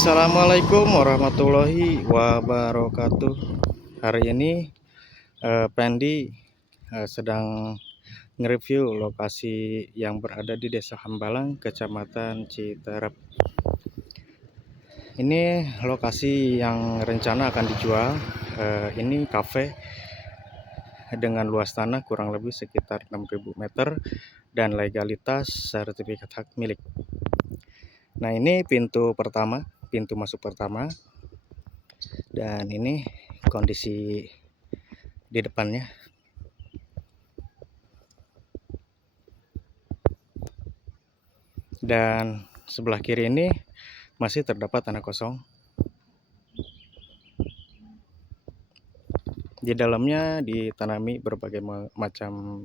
Assalamualaikum warahmatullahi wabarakatuh. Hari ini Pendi sedang nge-review lokasi yang berada di Desa Hambalang, Kecamatan Citerep. Ini lokasi yang rencana akan dijual. Ini kafe dengan luas tanah kurang lebih sekitar 6.000 meter dan legalitas sertifikat hak milik. Nah, ini pintu masuk pertama. Dan ini kondisi di depannya. Dan sebelah kiri ini masih terdapat tanah kosong. Di dalamnya ditanami berbagai macam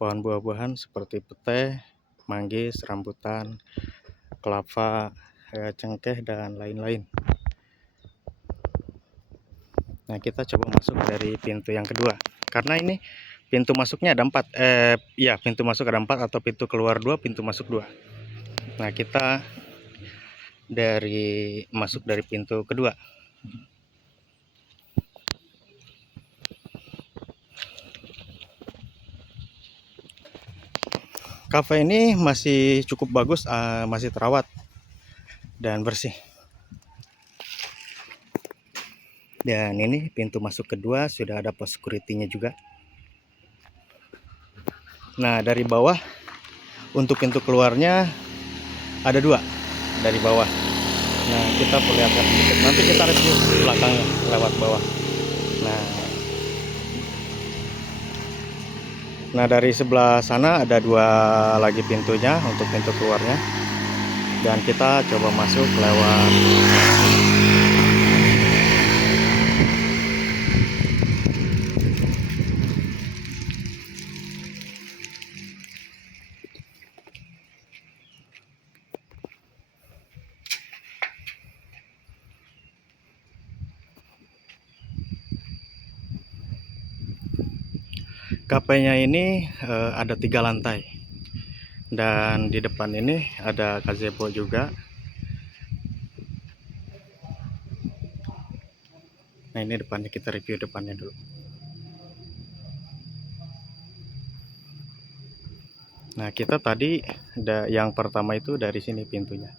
pohon buah-buahan seperti pete, manggis, rambutan, kelapa, cengkeh, dan lain-lain. Nah, kita coba masuk dari pintu yang kedua. Karena ini pintu masuknya ada 4. Pintu masuk ada 4 atau pintu keluar 2, pintu masuk 2. Nah, kita masuk dari pintu kedua. Kafe ini masih cukup bagus, masih terawat dan bersih. Dan ini pintu masuk kedua, sudah ada pos security-nya juga. Nah, dari bawah untuk pintu keluarnya ada 2 dari bawah. Nah, kita perlihatkan sedikit. Nanti kita review belakangnya lewat bawah. Nah, dari sebelah sana ada 2 lagi pintunya untuk pintu keluarnya. Dan kita coba masuk lewat kafenya. Ini ada 3 lantai. Dan di depan ini ada gazebo juga. Nah, ini depannya, kita review depannya dulu. Nah, kita tadi yang pertama itu dari sini pintunya.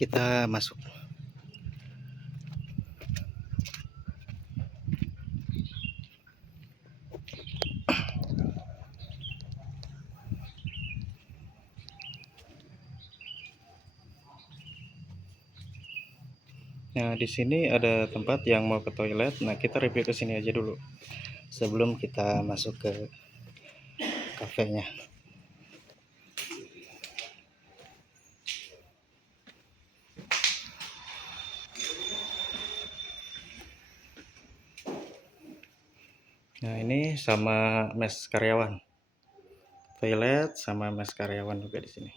Kita masuk. Nah, di sini ada tempat yang mau ke toilet. Nah, kita review ke sini aja dulu sebelum kita masuk ke kafenya. Nah, ini sama mes karyawan. Toilet sama mes karyawan juga di sini.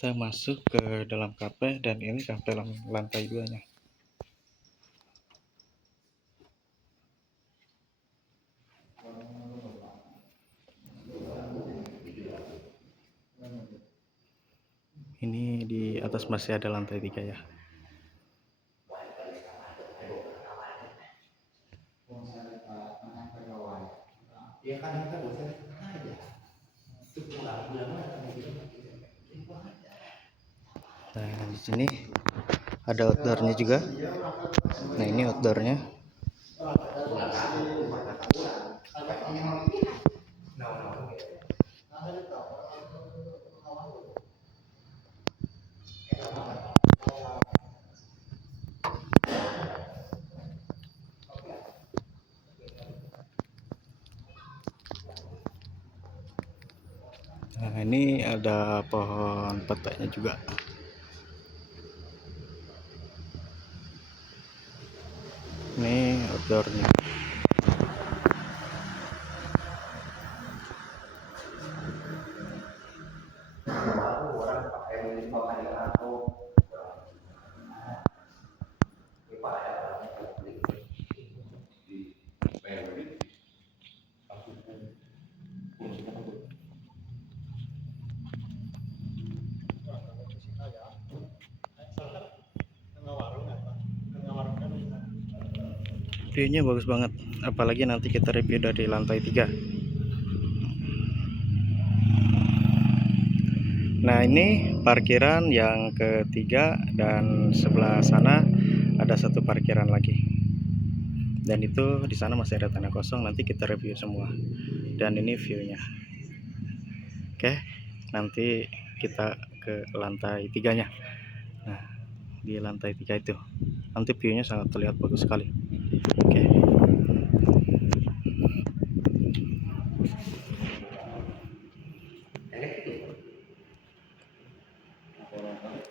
Kita masuk ke dalam kafe, dan ini kafe lantai 2-nya. Ini di atas masih ada lantai 3 ya. Nah, di sini ada outdoornya juga. Nah, ini outdoornya. Nah, ini ada pohon petanya juga. Ini outdoornya. Viewnya bagus banget, apalagi nanti kita review dari lantai 3. Nah, ini parkiran yang ketiga, dan sebelah sana ada satu parkiran lagi. Dan itu di sana masih ada tanah kosong, nanti kita review semua. Dan ini viewnya. Oke, nanti kita ke lantai 3-nya. Nah, di lantai 3 itu nanti viewnya sangat terlihat bagus sekali. Oke.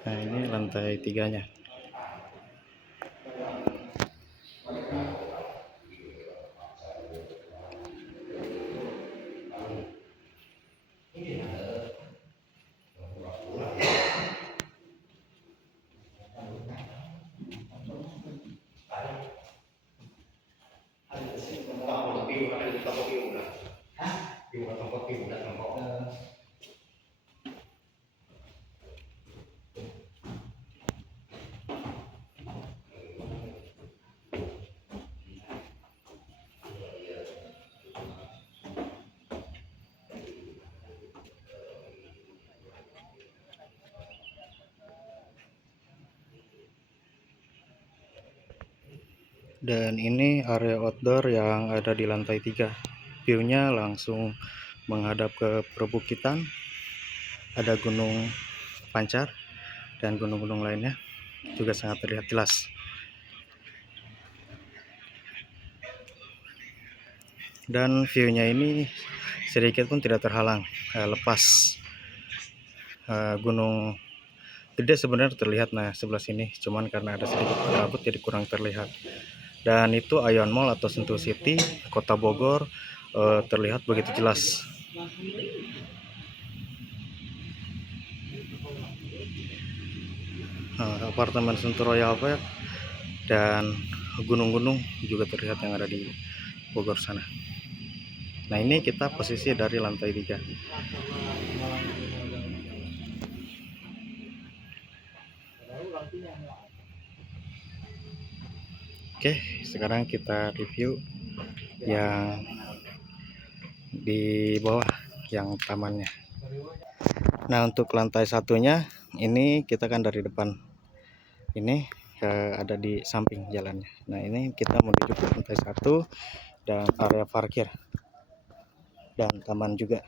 Nah, ini lantai 3-nya. Dan ini area outdoor yang ada di lantai 3. View-nya langsung menghadap ke perbukitan. Ada Gunung Pancar dan gunung-gunung lainnya juga sangat terlihat jelas. Dan view-nya ini sedikit pun tidak terhalang, lepas. Gunung Gede sebenarnya terlihat, nah sebelah sini, cuman karena ada sedikit kabut jadi kurang terlihat. Dan itu Ion Mall atau Sentul City, Kota Bogor, terlihat begitu jelas. Apartemen Sentul Royal Park dan gunung-gunung juga terlihat yang ada di Bogor sana. Nah, ini kita posisi dari lantai 3. Oke, sekarang kita review yang di bawah, yang tamannya. Nah, untuk lantai satunya ini kita kan dari depan ini ada di samping jalannya. Nah, ini kita menuju ke lantai 1 dan area parkir dan taman juga.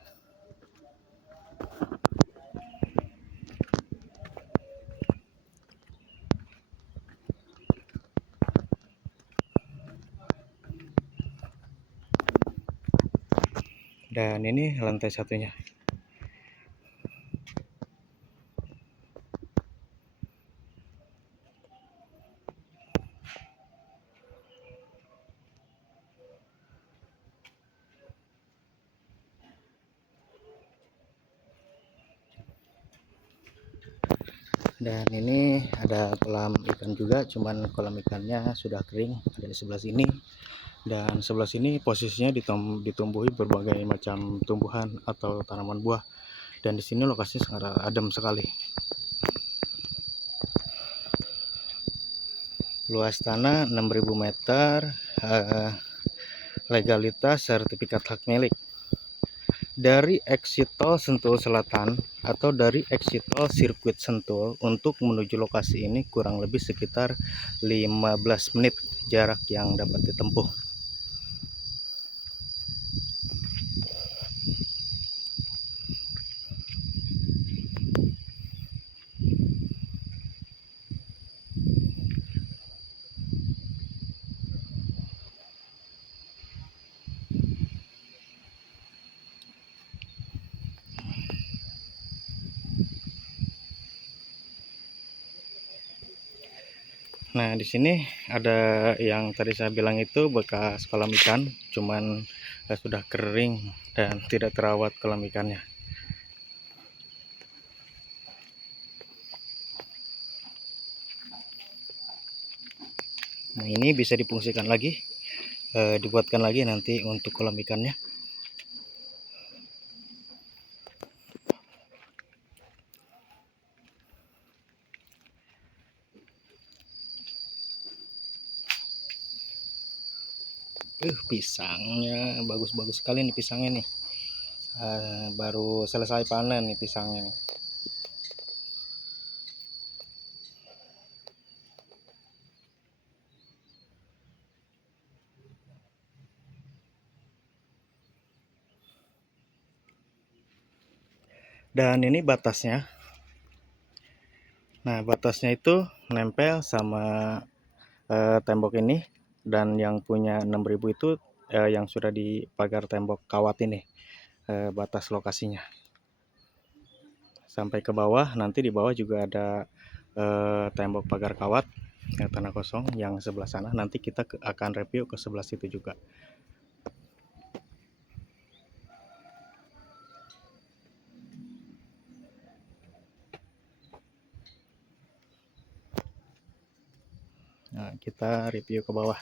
Dan ini lantai satunya. Dan ini ada kolam ikan juga, cuman kolam ikannya sudah kering, ada di sebelah sini. Dan sebelah sini posisinya ditumbuhi berbagai macam tumbuhan atau tanaman buah. Dan di sini lokasinya sangat adem sekali. Luas tanah 6.000 meter, legalitas sertifikat hak milik. Dari exit tol Sentul Selatan atau dari exit tol sirkuit Sentul untuk menuju lokasi ini kurang lebih sekitar 15 menit jarak yang dapat ditempuh. Nah, di sini ada yang tadi saya bilang itu bekas kolam ikan, cuman sudah kering dan tidak terawat kolam ikannya. Nah, ini bisa difungsikan lagi, dibuatkan lagi nanti untuk kolam ikannya. Pisangnya bagus-bagus sekali nih pisangnya nih. Baru selesai panen nih pisangnya nih. Dan ini batasnya. Nah, batasnya itu nempel sama tembok ini, dan yang punya 6.000 itu yang sudah di pagar tembok kawat ini, batas lokasinya. Sampai ke bawah, nanti di bawah juga ada tembok pagar kawat tanah kosong yang sebelah sana. Nanti kita akan review ke sebelah situ juga. Nah, kita review ke bawah.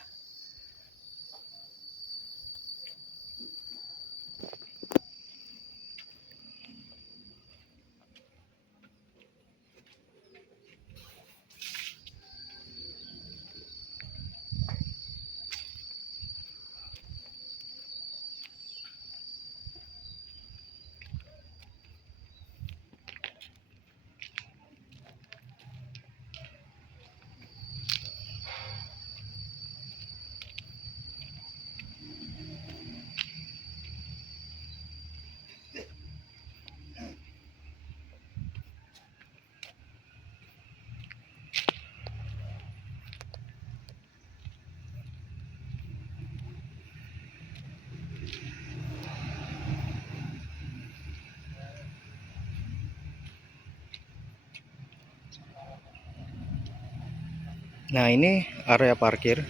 Nah, ini area parkir.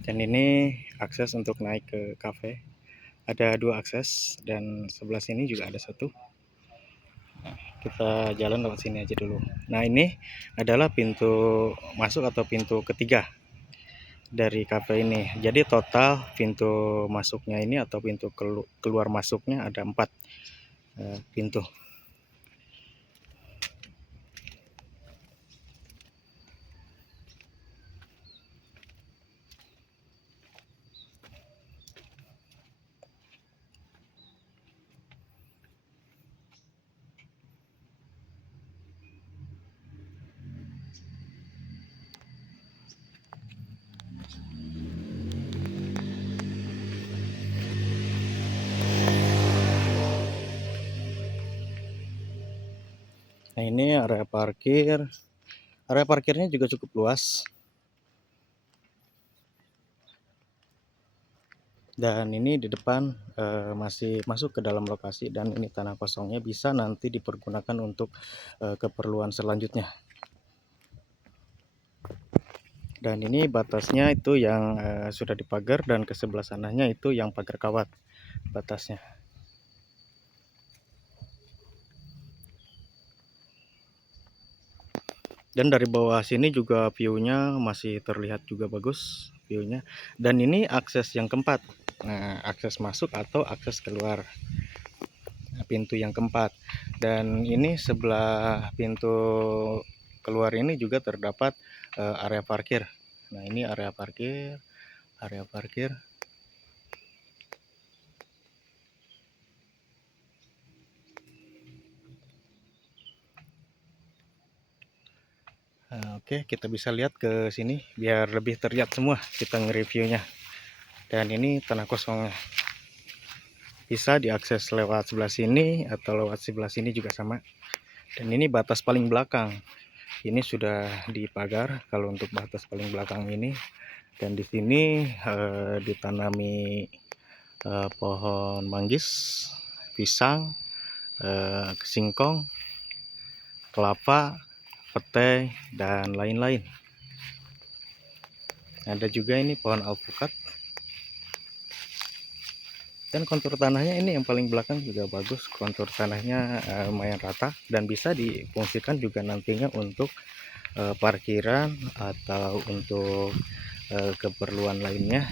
Dan ini akses untuk naik ke cafe. Ada 2 akses, dan sebelah sini juga ada satu. Kita jalan lewat sini aja dulu. Nah, ini adalah pintu masuk atau pintu ketiga dari cafe ini. Jadi total pintu masuknya ini atau pintu keluar masuknya ada 4 pintu. Nah, ini area parkir. Area parkirnya juga cukup luas. Dan ini di depan masih masuk ke dalam lokasi, dan ini tanah kosongnya bisa nanti dipergunakan untuk keperluan selanjutnya. Dan ini batasnya itu yang sudah dipagar, dan ke sebelah sananya itu yang pagar kawat batasnya. Dan dari bawah sini juga view-nya masih terlihat juga bagus view-nya. Dan ini akses yang keempat. Nah, akses masuk atau akses keluar, pintu yang keempat. Dan ini sebelah pintu keluar ini juga terdapat area parkir. Nah, ini area parkir, area parkir. Oke, kita bisa lihat ke sini biar lebih terlihat semua kita nge-reviewnya. Dan ini tanah kosongnya. Bisa diakses lewat sebelah sini atau lewat sebelah sini juga sama. Dan ini batas paling belakang. Ini sudah dipagar kalau untuk batas paling belakang ini. Dan di sini ditanami pohon manggis, pisang, singkong, kelapa, petai, dan lain-lain. Ada juga ini pohon alpukat. Dan kontur tanahnya ini yang paling belakang juga bagus, kontur tanahnya lumayan rata dan bisa difungsikan juga nantinya untuk parkiran atau untuk keperluan lainnya.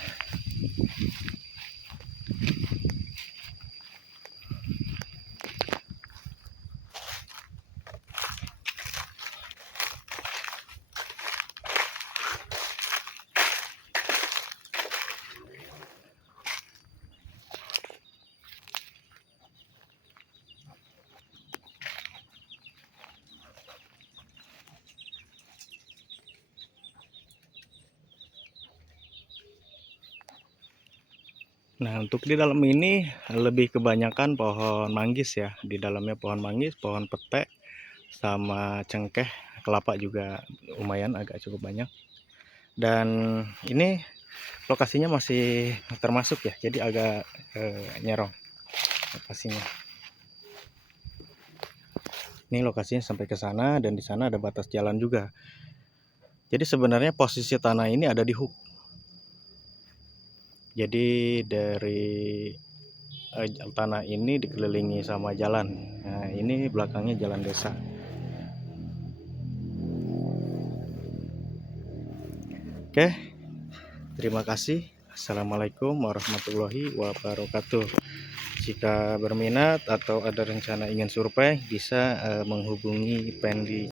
Nah, untuk di dalam ini lebih kebanyakan pohon manggis ya. Di dalamnya pohon manggis, pohon pete, sama cengkeh, kelapa juga lumayan agak cukup banyak. Dan ini lokasinya masih termasuk ya, jadi agak nyerong lokasinya. Ini lokasinya sampai ke sana dan di sana ada batas jalan juga. Jadi sebenarnya posisi tanah ini ada di hook. Jadi dari tanah ini dikelilingi sama jalan. Nah, ini belakangnya jalan desa. Oke, terima kasih. Assalamualaikum warahmatullahi wabarakatuh. Jika berminat atau ada rencana ingin survei, bisa menghubungi Pendi.